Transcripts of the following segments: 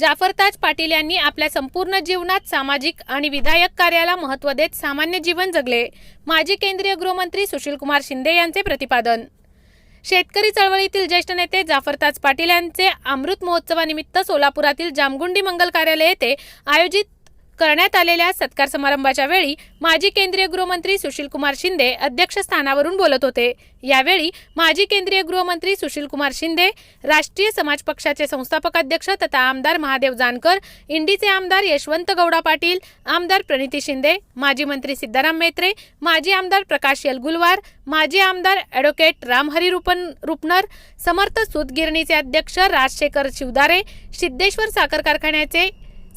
जाफरताज पाटील यांनी आपल्या संपूर्ण जीवनात सामाजिक आणि विधायक कार्याला महत्त्व देत सामान्य जीवन जगले. माजी केंद्रीय गृहमंत्री सुशीलकुमार शिंदे यांचे प्रतिपादन. शेतकरी चळवळीतील ज्येष्ठ नेते जाफरताज पाटील यांचे अमृत महोत्सवानिमित्त सोलापुरातील जामगुंडी मंगल कार्यालय येथे आयोजित करण्यात आलेल्या सत्कार समारंभाच्या वेळी माजी केंद्रीय गृहमंत्री सुशीलकुमार शिंदे अध्यक्षस्थानावरून बोलत होते. यावेळी माजी केंद्रीय गृहमंत्री सुशीलकुमार शिंदे राष्ट्रीय समाज पक्षाचे संस्थापक अध्यक्ष तथा आमदार महादेव जानकर इंडीचे आमदार यशवंत गौडा पाटील आमदार प्रणिती शिंदे माजी मंत्री सिद्धाराम मेत्रे माजी आमदार प्रकाश यलगुलवार माजी आमदार ॲडव्होकेट रामहरी रुपन रुपनर समर्थ सूतगिरणीचे अध्यक्ष राजशेखर शिवदारे सिद्धेश्वर साखर कारखान्याचे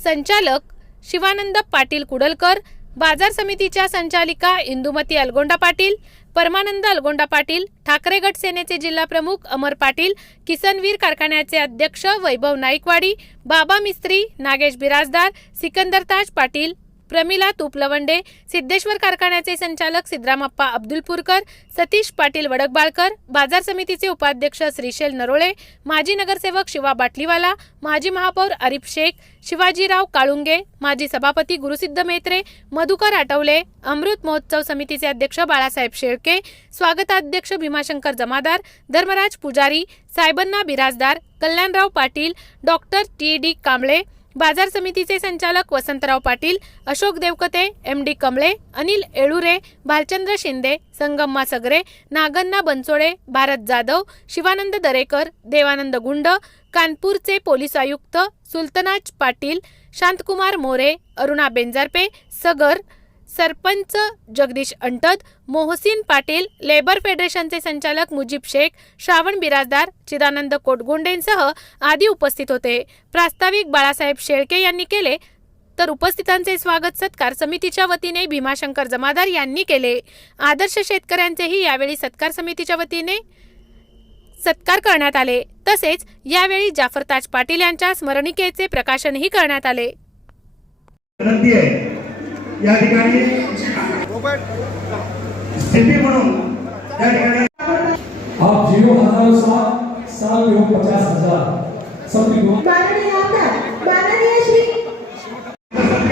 संचालक शिवानंद पाटील कुडलकर बाजार समितीच्या संचालिका इंदुमती अलगोंडा पाटील परमानंद अलगोंडा पाटील ठाकरे गट सेनेचे जिल्हा प्रमुख अमर पाटील किसनवीर कारखान्याचे अध्यक्ष वैभव नाईकवाडी बाबा मिस्त्री नागेश बिराजदार सिकंदर ताज पाटील प्रमिला तुपलवंडे सिद्धेश्वर कारखान्याचे संचालक सिद्धरामप्पा अब्दुलपूरकर सतीश पाटील वडकबाळकर बाजार समितीचे उपाध्यक्ष श्रीशैल नरोळे माजी नगरसेवक शिवा बाटलीवाला माजी महापौर अरिफ शेख शिवाजीराव काळुंगे माजी सभापती गुरुसिद्ध मेत्रे मधुकर आठवले अमृत महोत्सव समितीचे अध्यक्ष बाळासाहेब शेळके स्वागताध्यक्ष Bhimashankar Jamadar Dharmaraj Pujari Saibanna Birajdar Kalyanrao Patil doctor T D Kamble बाजार समितीचे संचालक वसंतराव पाटील अशोक देवकते एम डी कमळे अनिल येळुरे भालचंद्र शिंदे संगम्मा सगरे नागन्ना बनसोडे भारत जाधव शिवानंद दरेकर देवानंद गुंड कानपूरचे पोलीस आयुक्त सुलतनाज पाटील शांतकुमार मोरे अरुणा बेंजारपे सगर सरपंच जगदीश अंटद मोहसिन पाटील लेबर फेडरेशनचे संचालक मुजीब शेख श्रावण बिराजदार चिदानंद कोटगुंडेंसह आदी उपस्थित होते. प्रास्ताविक बाळासाहेब शेळके यांनी केले तर उपस्थितांचे स्वागत सत्कार समितीच्या वतीने भीमाशंकर जमादार यांनी केले. आदर्श शेतकऱ्यांचेही यावेळी सत्कार समितीच्या वतीने सत्कार करण्यात आले. तसेच यावेळी जाफरताज पाटील यांच्या स्मरणिकेचे प्रकाशनही करण्यात आले. या ठिकाणी स्थिती म्हणून या ठिकाणी आप जीरो हजार साल में हो पचास हजार। माननीय आमदार माननीय श्री साहेब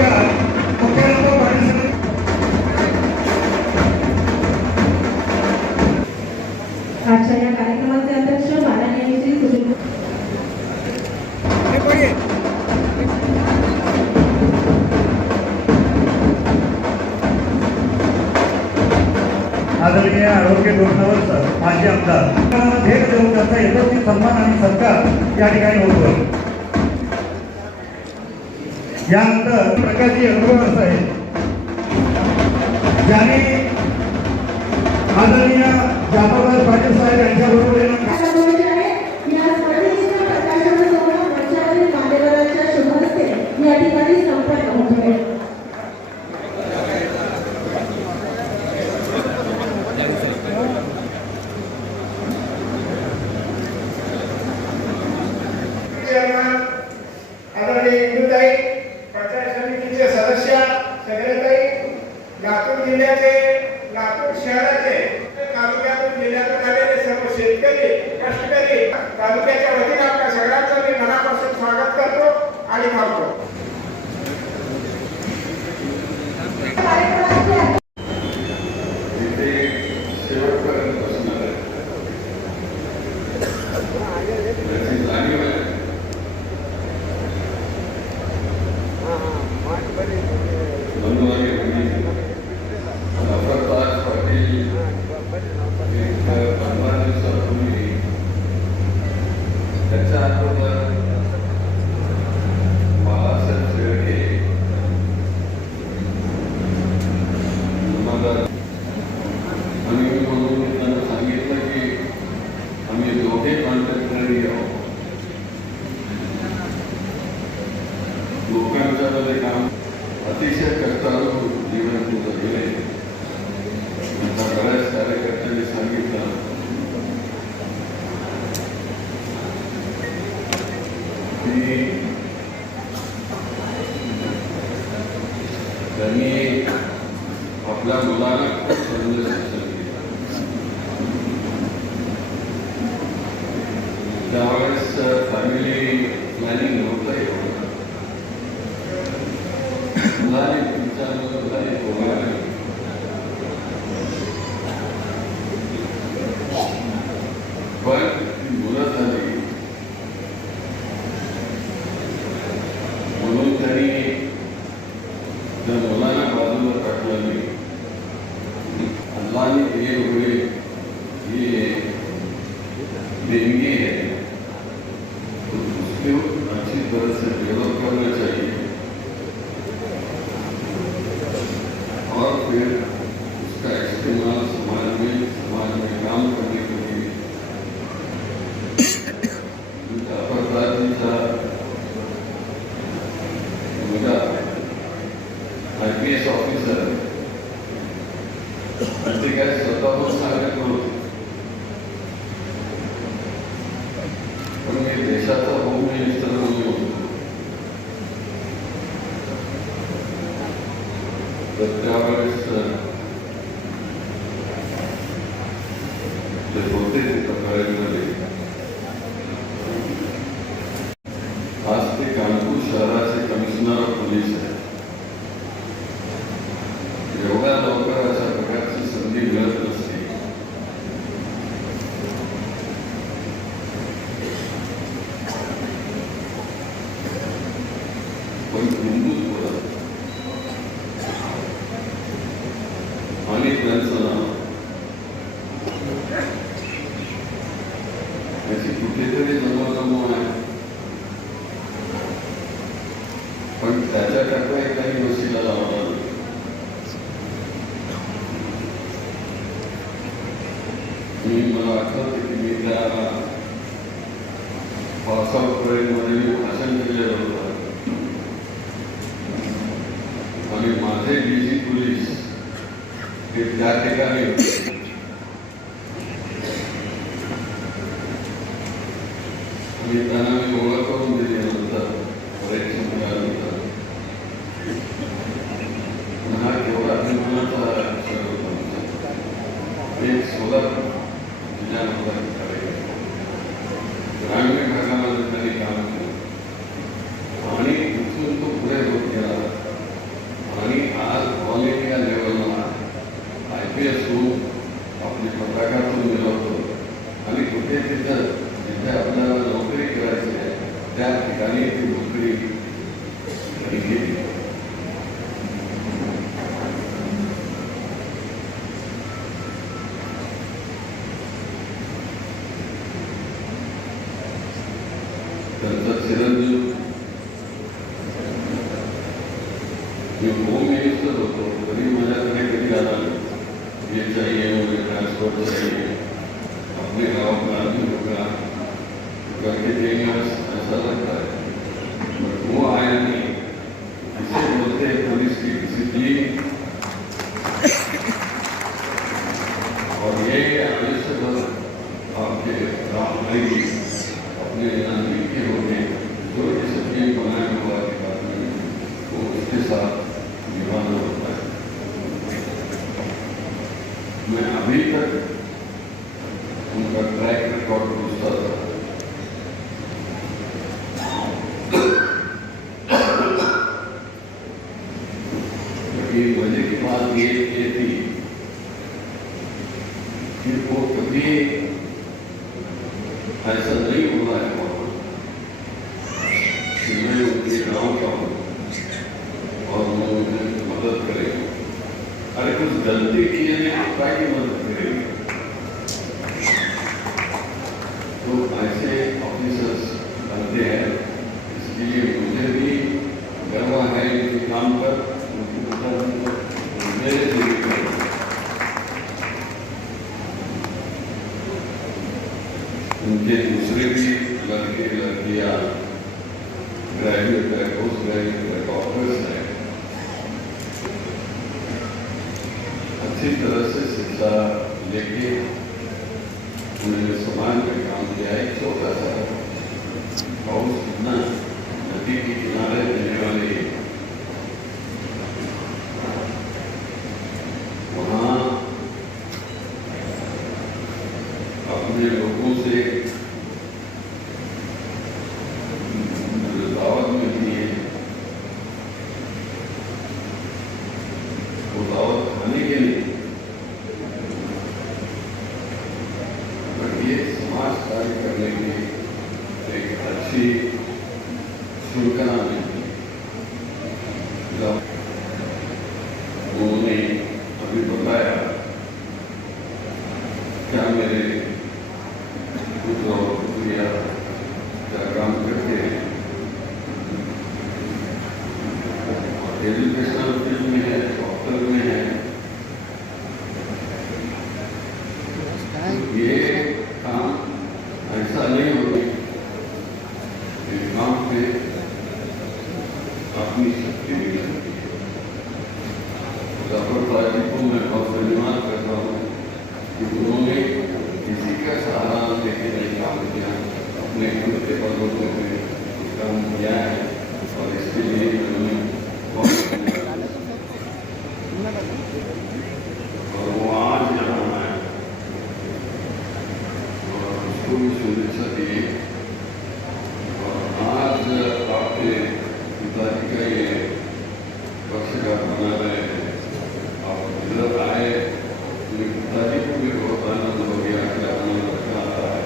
आजच्या या कार्यक्रमाचे आदरणीय आरोग्य धोरणावर माजी आमदार. भेट देऊन त्यांचा यथोचित सन्मान आणि सत्कार या ठिकाणी होतो यानंतर प्रकाशजी अनुभव आहे ज्याने आदरणीय जाधवराज पाटील साहेब यांच्याबरोबर या ठिकाणी संपर्क închirișată omului străluiu. Dar trebuie याची कुठेतरी जमवजमव आहे पण त्याच्याकरता काही गोष्टीला लावणार मी मला आठवते की मी त्या पावसावर ट्रेनमध्ये मी भाषण केलेलं होतं आणि माझे डीजी पोलीस हे त्या ठिकाणी ಗ್ರಾಮೀಣ ಭಾಗದಲ್ಲಿ ತಾಲೂಕಿನ Thank you. हरसंद्री उभा आहे पाहून सिंगल उनके नाव पाहून. मदद करें अरे कुछ गलती किए प्राइड उन्होंने समान नदी के किनारे रहने अपने लोगों क्या मेरे पुत्र और पुत्रिया काम करते हैं एजुकेशनल फील्ड में है डॉक्टर में है ये काम ऐसा नहीं होगा ये काम पे अपनी शक्ति मिल सकती है सफलता जी को मैं बहुत धन्यवाद करता हूँ कि उन्होंने किसी का सहारा लेके नहीं काम किया अपने खुद के बलबूते पे काम किया है और इसके लिए मैं उन्हें बहुत धन्यवाद और वो आज यहाँ आए और उसको भी शुभेच्छा दी और आज आपके पिताजी का ये वर्षगांठ मना रहे हैं आप इधर आए मेरे पिताजी को भी बहुत आनंद हो गया कि आनंद रखा आता है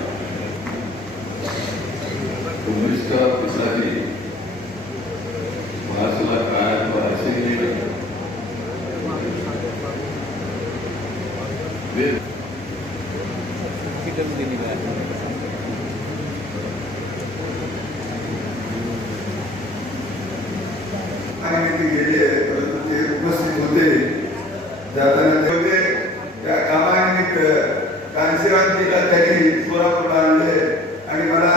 उन्नीस का पिताजी पाँच लाख आया तो ऐसे ही नहीं रखा वे आणि ते गेले परंतु ते उपस्थित होते जाताना ते होते त्या कामानिमित्त कांशीरामजीला त्यांनी सोलापूर आणले आणि मला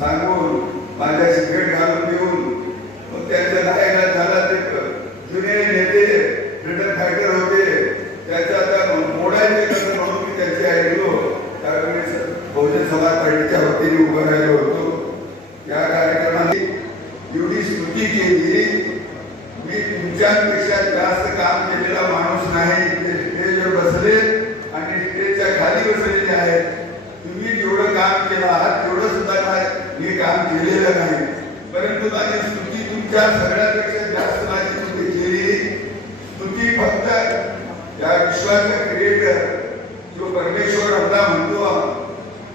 सांगून माझ्याशी भेट घालून देऊन मग त्यांच्या नायकात झाला ते जुने नेते फ्रीडम फायटर होते त्याच्या आता मोडायचे कसं म्हणून मी त्यांचे ऐकलो त्यावेळेस बहुजन समाज पार्टीच्या वतीने उभं राहिलो होतो या कार्यक्रमात एवढी स्तुती केली मी तुमच्यापेक्षा जास्त काम केलेला माणूस नाही ते स्टेजवर बसले आणि स्टेजच्या खाली बसलेले आहेत तुम्ही जेवढं काम केलं आहात तेवढं सुद्धा नाही मी काम केलेलं नाही परंतु माझी स्तुती तुमच्या सगळ्यापेक्षा जास्त माझी स्तुती केली स्तुती फक्त या विश्वाचा जो परमेश्वर आपला म्हणतो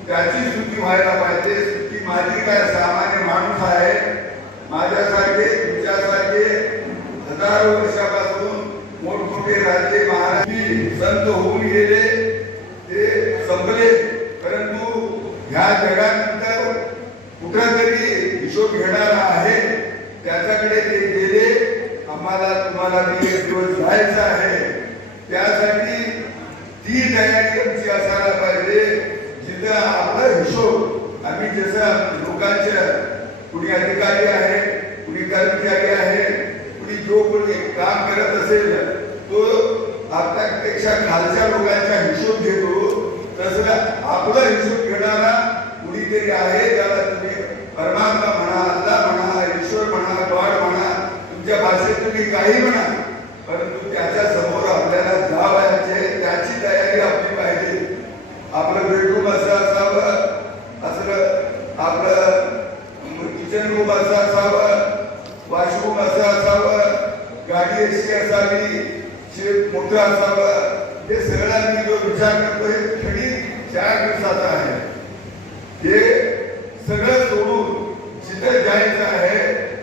त्याची स्तुती व्हायला पाहिजे. स्तुती माझी काय सामान्य माणूस आहे? माझ्यासारखे तुमच्यासारखे हजारो वर्षापासून मोठमोठे राजे महाराज संत होऊन गेले. ते संपले. परंतु ह्या जगानंतर कुठंतरी हिशोब घेणारा आहे. त्याच्याकडे ते गेले. आम्हाला तुम्हाला एक दिवस जायचं आहे. त्यासाठी ती तयारी आमची असायला पाहिजे जिथं आपला हिशोब आम्ही जसं लोकांच्या कुणी अधिकारी आहे कुणी कर्मचारी आहे कुणी जो कोणी काम करत असेल तो आपल्यापेक्षा खालच्या लोकांचा हिशोब घेतो तसं आपला हिशोब घेणारा कुणीतरी आहे त्याला तुम्ही परमात्मा म्हणा अल्ला म्हणा ईश्वर म्हणा गॉड म्हणा तुमच्या भाषेत तुम्ही काही म्हणा परंतु त्याच्यासमोर आपल्याला जावायचे त्याची तयारी आपली पाहिजे आपलं बेडरूम असं असावं असं आपलं किचन रूम असं असावं वॉशरूम असं असावं गाडी अशी असावी शेत मोठं असावं हे सगळ्यांनी जो विचार करतोय खडी चार दिवसाचा आहे. हे सगळं सोडून जिथे जायचं आहे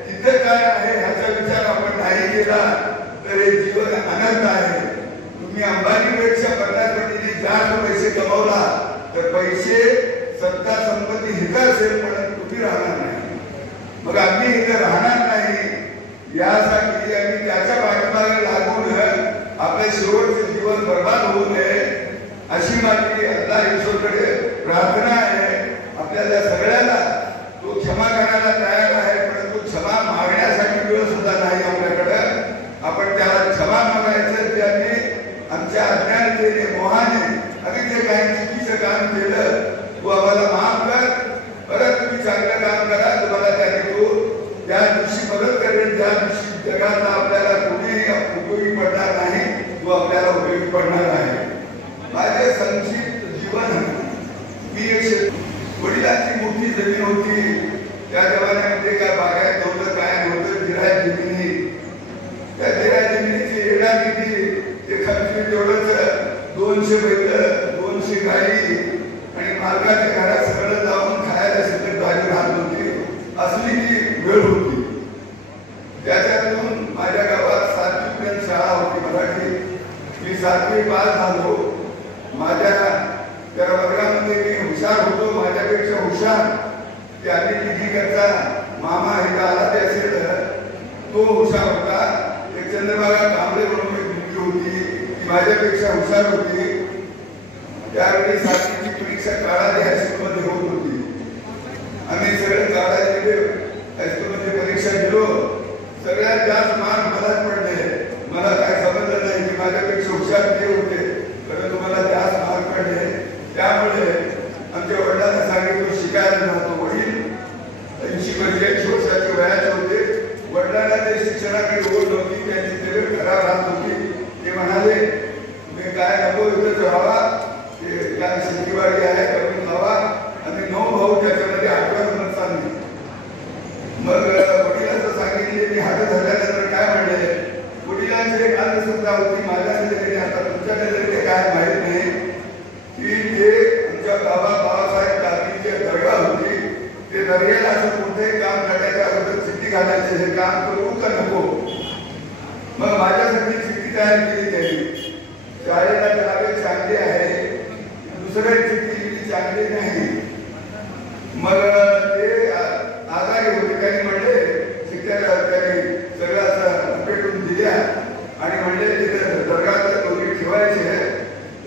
तिथं काय आहे ह्याचा विचार आपण नाही केला तर हे जीवन अनंत आहे. तुम्ही अंबानीपेक्षा पन्नास पटीने जास्त पैसे कमवला तर पैसे सत्ता संपत्ती हिथं असेल पण तुम्ही राहणार नाही. मग आम्ही इथं राहणार नाही यासाठी आम्ही त्याच्या पाठीमागे लागून आपल्या शेवटचे जीवन बर्बाद होऊ नये अशी माझी अल्ला ईश्वरकडे प्रार्थना आहे. आपल्याला सगळ्याला तो क्षमा करायला तयार आहे परंतु क्षमा मागण्यासाठी वेळ सुद्धा नाही आपल्याकडे. आपण त्याला क्षमा मागायचं त्याने आमच्या अज्ञानतेने मोहाने आणि जे काही चुकीचं काम केलं तू आम्हाला माफ कर. परत तुम्ही चांगलं काम करा तुम्हाला त्याने तो त्या दिवशी मदत करेल त्या दिवशी जगाचा आपल्याला कोणीही उपयोगी पडणार नाही तो आपल्याला उपयोगी पडणार आहे माझे संक्षिप्त जीवन मी एक वडिलांची मोठी जमीन होती. त्या जमान्यामध्ये काय बागायत नव्हतं काय नव्हतं जिराय जमिनी. त्या जिराय जमिनीची रेडा किती ते खर्च तेवढंच दोनशे बैल दोनशे गाई आणि मालकाच्या घरात सगळं जाऊन खायला शिल्लक भाजी राहत होती असली ती वेळ होती त्याच्यातून माझ्या गावात सातवीपर्यंत शाळा होती मराठी मी सातवी पास झालो माझ्या त्या वर्गामध्ये मी हुशार होतो माझ्यापेक्षा हुशार त्यांनी निधीकरता मामा हे आला ते असेल तो हुशार होता एक चंद्रबागा कांबळे म्हणून एक मुलगी होती ती माझ्यापेक्षा हुशार होती. त्यावेळी सातवीची परीक्षा काळाली हायस्कूलमध्ये होत होती. आम्ही सगळे काळाचे हायस्कूलमध्ये परीक्षा दिलो. सगळ्यात जास्त मान मलाच पडले. मला काय समजलं नाही की माझ्यापेक्षा हुशार ते होते. परंतु मला जास्त मार्क पडले. त्यामुळे आमच्या वडिलांना सांगितलं शिकायला नव्हतं वडील. ऐंशी म्हणजे पंच्याऐंशी वर्षाचे वयाचे होते. वडिलांना ते शिक्षणाकडे ओढ नव्हती. त्यांची तब्येत खराब राहत होती. ते म्हणाले काय नको इथंच राहावा ते या शेतीवाडी आहे करून खावा. आणि नऊ भाऊ त्याच्यामध्ये आठव्या नंबर चालली मग वडिलांचं सांगितले मी हात धरल्यानंतर काय म्हणले? वडिलांची एक अंधश्रद्धा होती माझ्या नजरेने आता तुमच्या नजरेने काय माहीत नाही. की ते आमच्या बाबा बाबासाहेब गांधींचे दर्गा होती. ते दर्ग्याला असं कोणतेही काम करण्याच्या अगोदर चिठ्ठी घालायचे. हे काम करू का नको? मग माझ्यासाठी चिठ्ठी तयार केली त्यांनी. शाळेला जावे चांगली आहे दुसऱ्या चिठ्ठी लिहिली चांगली नाही. मग ते आजारी होते. काही म्हणले शिक्षकाला त्यांनी सगळं असं पेटून दिल्या आणि म्हणले तिथे दर्गात डोळे ठेवायचे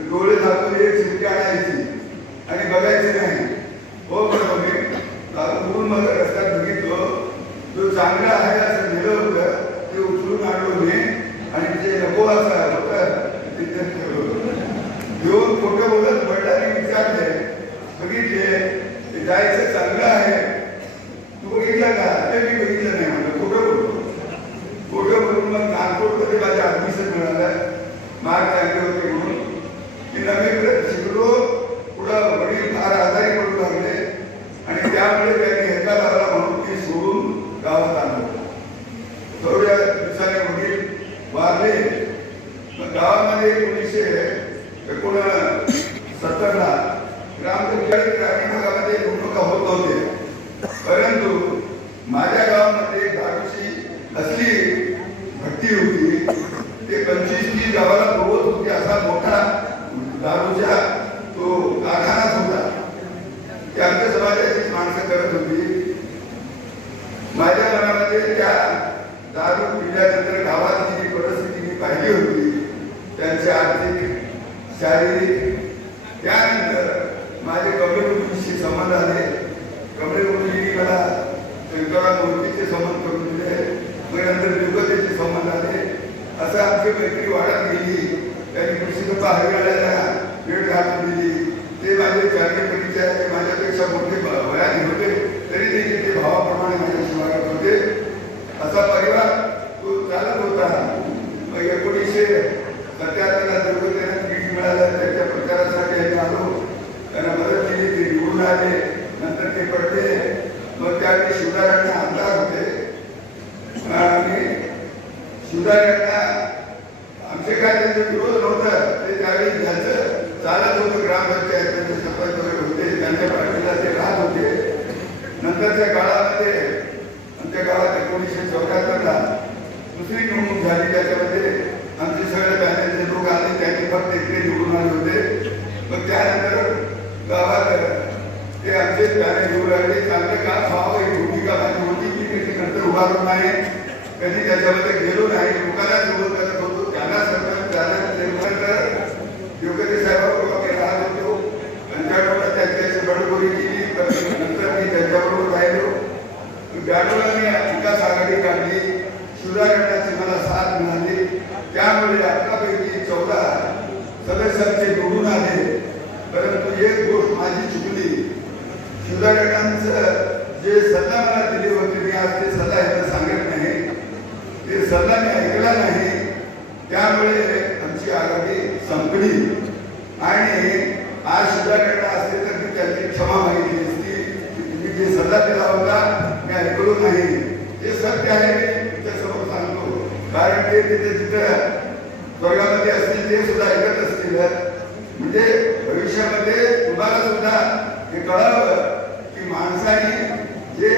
डोळे झाकून एक चिठ्ठी आणायची आणि बघायचे नाही. हो बरोबर मी मग रस्त्यात बघितलो. जो चांगला आहे असं दिलं होतं ते उचलून आणलो मी आणि ते नको असं होतं तिथे ठेवलं घेऊन खोटं बोलत वडिलांनी विचारले बघितले ते जायचं चांगलं आहे तू बघितलं का ते मी बघितलं नाही म्हणलं खोटं बोलतो खोटं बोलून मग नागपूरमध्ये माझं ऍडमिशन मिळालं मार्क चांगले होते म्हणून मी नवीन शिकलो पुढं वडील फार आजारी पडू लागले आणि त्यामुळे त्यांनी ह्याचा लागला म्हणून ती सोडून गावात आणलं थोड्या दिवसाने वडील वारले मग गावामध्ये एकोणीसशे एकोण सत्तरला ग्रामपंचायत ग्रामीण भागामध्ये निवडणुका होत नव्हते परंतु माझ्या गावामध्ये दारूची असली भट्टी होती ते पंचवीस तीस गावाला पुरवत होते असा मोठा दारूच्या तो कारखानाच होता ते आमच्या समाजाचीच माणसं करत होती. माझ्या मनामध्ये त्या दारू पिल्यानंतर गावातली जी परिस्थिती मी पाहिली होती त्यांचे आर्थिक शारीरिक त्यानंतर माझे कमरे कमलेमुलीशी संबंध आले कमरे कमलेमुलींनी मला शंकरा मूर्तीचे संबंध करून दिले. मग नंतर असं आमची मैत्री वाढत गेली. त्यांनी कृषीकृपा हरियाणाला भेट घालून दिली. ते माझे चांगले परिचय ते माझ्यापेक्षा मोठे ब- वयाने होते. तरी देखील ते भावाप्रमाणे माझ्याशी वागत होते. असा परिवार तो चालत होता. मग एकोणीसशे सत्याहत्तरला दुर्गतीला तिकीट मिळालं त्यांच्या प्रचारासाठी आम्ही आलो. त्यांना मदत केली ते निवडून आले. नंतर ते पडले. मग त्यावेळी शिवरायांना आमदार होते आणि शिवरायांना आमचे काय त्यांचे विरोध नव्हतं ते त्यावेळी ज्याचं चालत होतं ग्रामपंचायत त्यांचे सरपंच वगैरे होते त्यांच्या पार्टीला ते राहत होते नंतरच्या काळामध्ये आमच्या गावात एकोणीसशे चौऱ्याहत्तरला दुसरी निवडणूक झाली त्याच्यामध्ये आमचे सगळे पॅनलचे लोक आले त्यांनी फक्त इकडे निवडून आले होते मग त्यानंतर गावात ते आमचे पॅनल येऊ लागले चांगलं काम व्हावं ही भूमिका माझी होती की मी ती नंतर उभारून नाही कधी त्याच्यामध्ये गेलो नाही लोकांना सोबत करत होतो त्यांना सरपंच त्यांना निर्माण योगते साहेबांबरोबर आम्ही राहत होतो त्यांच्याकडून त्यांच्याशी बडबोरी केली तर नंतर मी त्यांच्याबरोबर राहिलो गाडोळाने विकास आघाडी काढली सुधारणाची मला साथ मिळाली त्यामुळे अकरापैकी चौदा सदस्यांचे निवडून आले परंतु एक गोष्ट माझी चुकली सुधारणांचं जे सल्ला मला दिले होते मी आज ते सल्ला यांना सांगत नाही ते सल्ला मी ऐकला नाही त्यामुळे आमची आघाडी संपली आणि आज सुधारणा असते तर मी त्यांची क्षमा मागितली असती की तुम्ही जे सल्ला दिला होता मी ऐकलो नाही हे सत्य आहे मी तुमच्यासमोर सांगतो कारण ते तिथे तिथं स्वर्गामध्ये असतील ते सुद्धा ऐकत असतील. म्हणजे भविष्यामध्ये तुम्हाला सुद्धा हे कळावं की माणसाने जे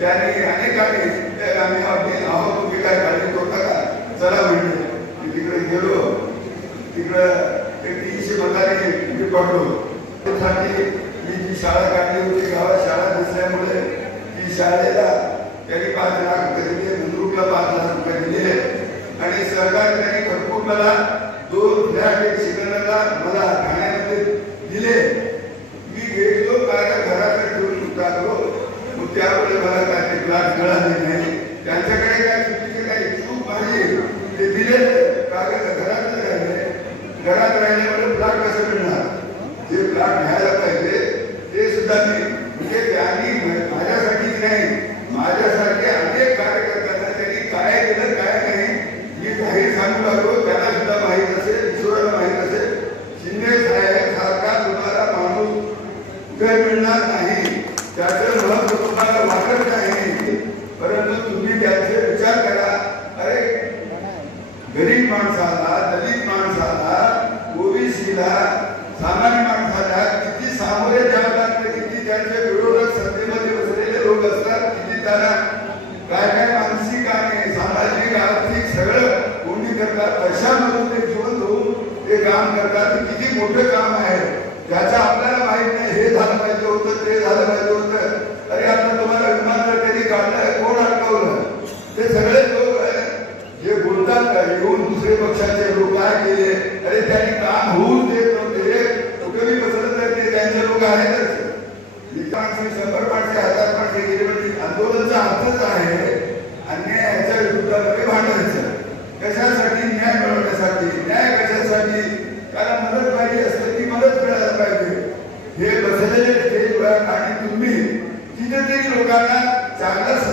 त्याने अनेकांनी त्याला आम्ही आपली नावं तुम्ही काय काळजी करता का चला म्हणजे मी तिकडे गेलो. तिकडं ते तीनशे मताने मी पडलो. पाहिजे होतं ते झालं पाहिजे होतं. अरे लोकांना चांगलं